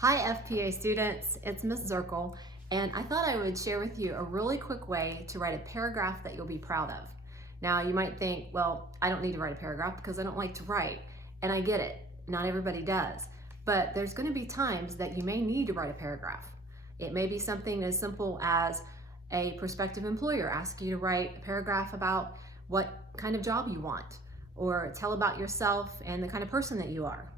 Hi FPA students, it's Ms. Zirkle, and I thought I would share with you a really quick way to write a paragraph that you'll be proud of. Now you might think, well, I don't need to write a paragraph because I don't like to write, and I get it, not everybody does, but there's going to be times that you may need to write a paragraph. It may be something as simple as a prospective employer asks you to write a paragraph about what kind of job you want, or tell about yourself and the kind of person that you are.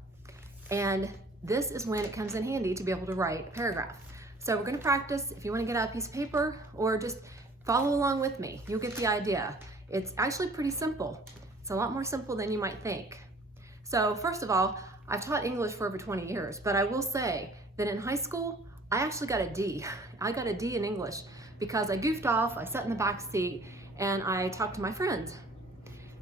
And this is when it comes in handy to be able to write a paragraph. So we're going to practice. If you want to get out a piece of paper or just follow along with me, you'll get the idea. It's actually pretty simple. It's a lot more simple than you might think. So first of all, I've taught English for over 20 years, but I will say that in high school, I actually got a D. I got a D in English because I goofed off, I sat in the back seat, and I talked to my friends.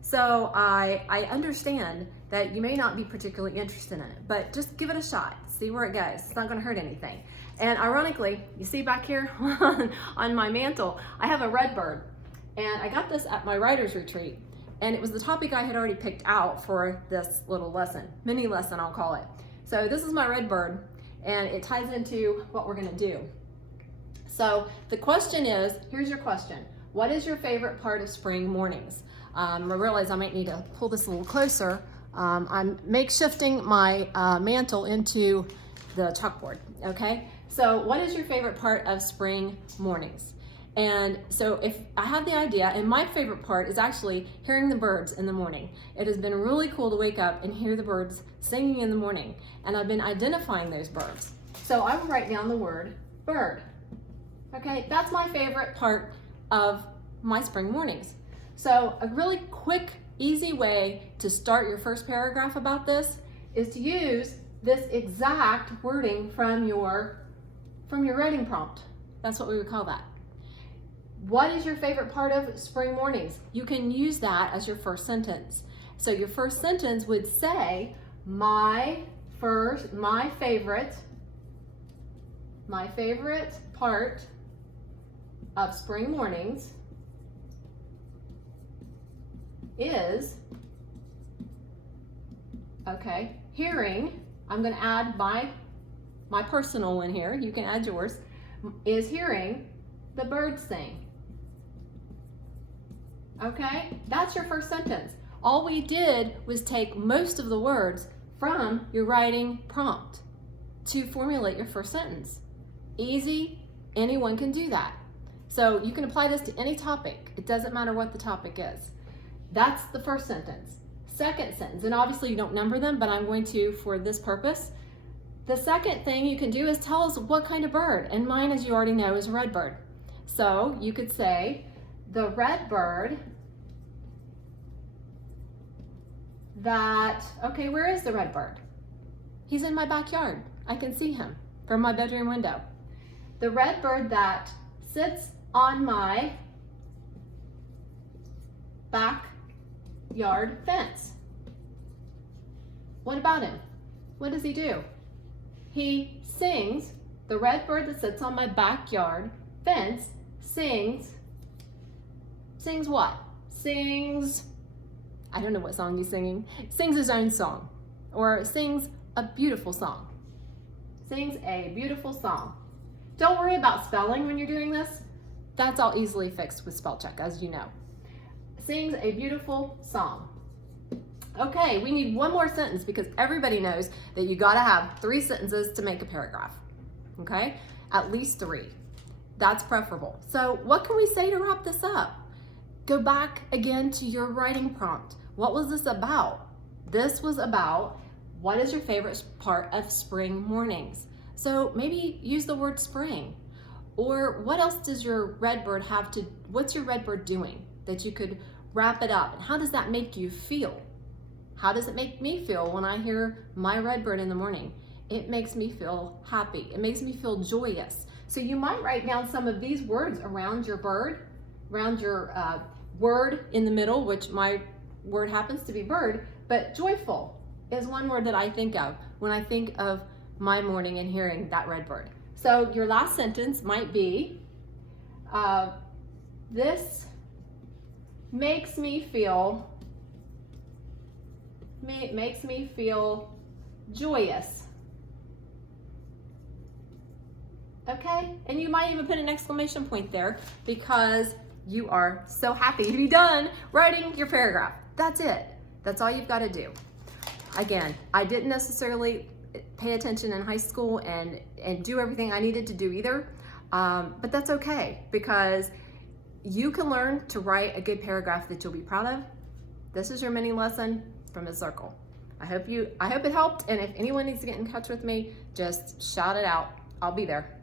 So I understand that you may not be particularly interested in it, but just give it a shot. See where it goes. It's not going to hurt anything. And ironically, you see back here on my mantle, I have a red bird. And I got this at my writer's retreat. And it was the topic I had already picked out for this little lesson, mini lesson I'll call it. So this is my red bird, and it ties into what we're going to do. So the question is, here's your question. What is your favorite part of spring mornings? I realize I might need to pull this a little closer. I'm makeshifting my mantle into the chalkboard, okay? So what is your favorite part of spring mornings? And so if I have the idea, and my favorite part is actually hearing the birds in the morning. It has been really cool to wake up and hear the birds singing in the morning, and I've been identifying those birds. So I will write down the word bird. Okay, that's my favorite part of my spring mornings. So a really quick, easy way to start your first paragraph about this is to use this exact wording from your writing prompt. That's what we would call that. What is your favorite part of spring mornings? You can use that as your first sentence. So your first sentence would say, my favorite part of spring mornings is, okay, hearing. I'm going to add my personal one here. You can add yours. Is hearing the birds sing. Okay, that's your first sentence. All we did was take most of the words from your writing prompt to formulate your first sentence. Easy, anyone can do that. So you can apply this to any topic. It doesn't matter what the topic is. That's the first sentence. Second sentence, and obviously you don't number them, but I'm going to for this purpose. The second thing you can do is tell us what kind of bird, and mine, as you already know, is a red bird. So you could say, the red bird that, okay, where is the red bird? He's in my backyard. I can see him from my bedroom window. The red bird that sits on my backyard fence. What about him? What does he do? He sings. The red bird that sits on my backyard fence sings what? Sings, I don't know what song he's singing. Sings his own song, or sings a beautiful song. Sings a beautiful song. Don't worry about spelling when you're doing this. That's all easily fixed with spell check, as you know. Sings a beautiful song. Okay, we need one more sentence because everybody knows that you gotta have 3 sentences to make a paragraph. Okay, at least 3. That's preferable. So what can we say to wrap this up? Go back again to your writing prompt. What was this about? This was about what is your favorite part of spring mornings? So maybe use the word spring. Or what else does your red bird have to, what's your red bird doing that you could wrap it up? And how does that make you feel? How does it make me feel when I hear my red bird in the morning? It makes me feel happy. It makes me feel joyous. So you might write down some of these words around your bird, around your word in the middle, which my word happens to be bird, but joyful is one word that I think of when I think of my morning and hearing that red bird. So your last sentence might be, this makes me feel joyous. okay? And you might even put an exclamation point there because you are so happy to be done writing your paragraph. That's it. That's all you've got to do. Again, I didn't necessarily pay attention in high school and do everything I needed to do either, but that's okay because you can learn to write a good paragraph that you'll be proud of. This is your mini lesson from Ms. Zirkle. I hope it helped, and if anyone needs to get in touch with me, just shout it out. I'll be there.